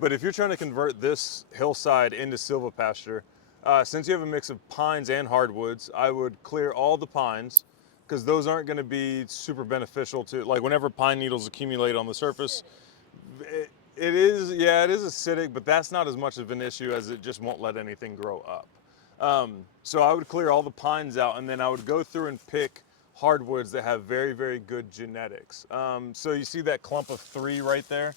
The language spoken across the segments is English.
But if you're trying to convert this hillside into silvopasture, since you have a mix of pines and hardwoods, I would clear all the pines because those aren't going to be super beneficial to, like whenever pine needles accumulate on the surface, it is acidic, but that's not as much of an issue as it just won't let anything grow up. So I would clear all the pines out, and then I would go through and pick hardwoods that have very, very good genetics. So you see that clump of 3 right there?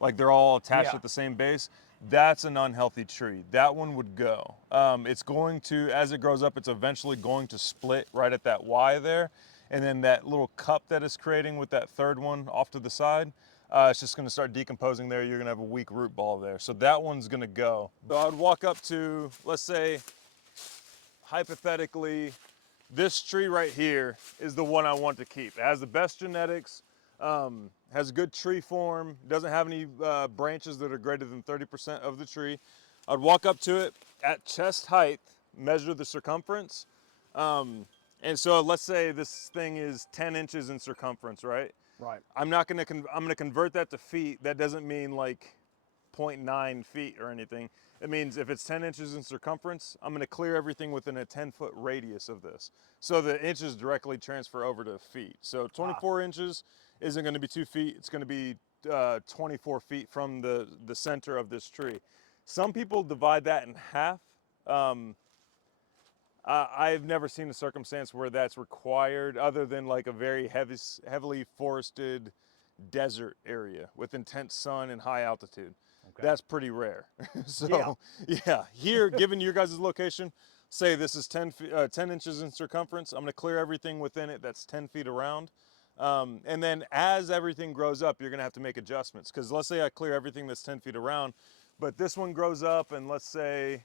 Like they're all attached Yeah. at the same base. That's an unhealthy tree. That one would go. It's going to, as it grows up, it's eventually going to split right at that Y there. And then that little cup that it's creating with that third one off to the side, it's just gonna start decomposing there. You're gonna have a weak root ball there. So that one's gonna go. So I would walk up to, let's say, hypothetically, this tree right here is the one I want to keep. It has the best genetics, has good tree form, doesn't have any branches that are greater than 30% of the tree. I'd walk up to it at chest height, measure the circumference. And so let's say this thing is 10 inches in circumference, right? Right. I'm gonna convert that to feet. That doesn't mean like 0.9 feet or anything. It means if it's 10 inches in circumference, I'm gonna clear everything within a 10-foot radius of this. So the inches directly transfer over to feet. So 24 inches isn't gonna be 2 feet, it's gonna be 24 feet from the center of this tree. Some people divide that in half. I've never seen a circumstance where that's required other than like a very heavily forested desert area with intense sun and high altitude. Okay. That's pretty rare. So yeah, here, given your guys' location, say this is 10 inches in circumference. I'm gonna clear everything within it that's 10 feet around. And then as everything grows up, you're gonna have to make adjustments. Because let's say I clear everything that's 10 feet around, but this one grows up and let's say,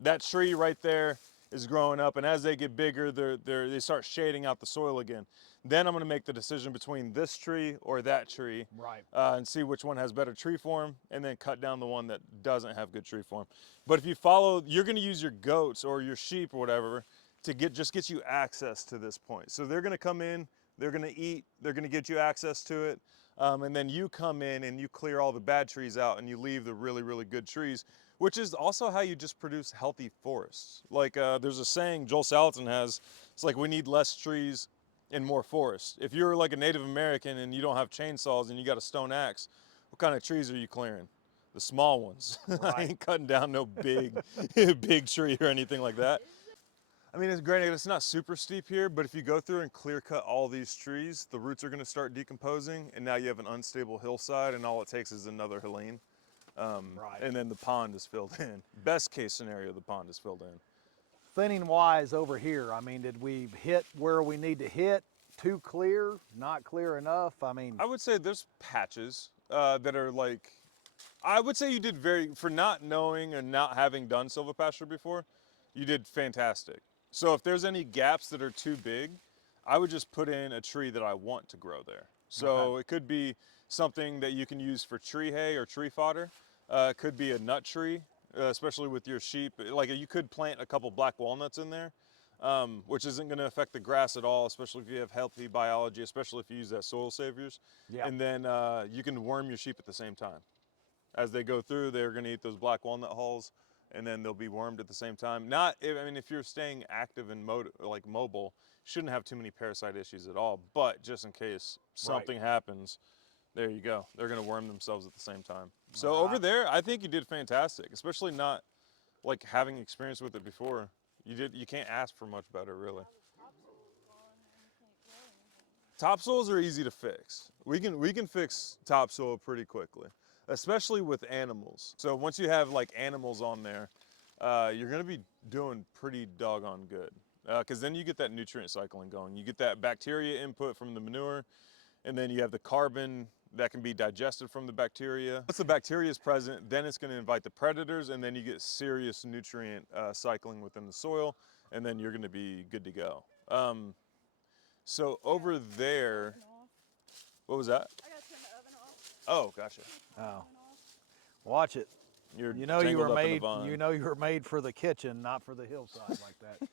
that tree right there is growing up, and as they get bigger, they start shading out the soil again. Then I'm gonna make the decision between this tree or that tree, Right. and see which one has better tree form, and then cut down the one that doesn't have good tree form. But if you follow, you're gonna use your goats or your sheep or whatever to get you access to this point. So they're gonna come in, they're gonna eat, they're gonna get you access to it, and then you come in and you clear all the bad trees out and you leave the really, really good trees, which is also how you just produce healthy forests. Like there's a saying Joel Salatin has, it's like we need less trees and more forests. If you're like a Native American and you don't have chainsaws and you got a stone axe, what kind of trees are you clearing? The small ones. I Right. ain't cutting down no big, big tree or anything like that. I mean, it's granted, it's not super steep here, but if you go through and clear cut all these trees, the roots are gonna start decomposing, and now you have an unstable hillside, and all it takes is another helene. Right. And then the pond is filled in. Best case scenario, the pond is filled in. Thinning wise over here, I mean, did we hit where we need to hit? Too clear? Not clear enough? I mean, I would say there's patches that are like, I would say you did for not knowing and not having done silvopasture before, you did fantastic. So if there's any gaps that are too big, I would just put in a tree that I want to grow there. So Okay. it could be something that you can use for tree hay or tree fodder. It could be a nut tree, especially with your sheep. Like you could plant a couple black walnuts in there, which isn't going to affect the grass at all, especially if you have healthy biology, especially if you use that soil saviors. Yeah. And then you can worm your sheep at the same time. As they go through, they're going to eat those black walnut hulls, and then they'll be wormed at the same time. I mean, if you're staying active and mobile, shouldn't have too many parasite issues at all. But just in case something happens, there you go. They're going to worm themselves at the same time. So over there, I think you did fantastic, especially not like having experience with it before. You can't ask for much better, really. Topsoils are easy to fix. We can fix topsoil pretty quickly, especially with animals. So once you have like animals on there, you're gonna be doing pretty doggone good. Because then you get that nutrient cycling going. You get that bacteria input from the manure, and then you have the carbon that can be digested from the bacteria. Once the bacteria is present, then it's gonna invite the predators, and then you get serious nutrient cycling within the soil, and then you're gonna be good to go. So over there, what was that? I gotta turn the oven off. Oh, gotcha. Oh, watch it. You're You know you tangled were up in the made. vine. You know you were made for the kitchen, not for the hillside like that.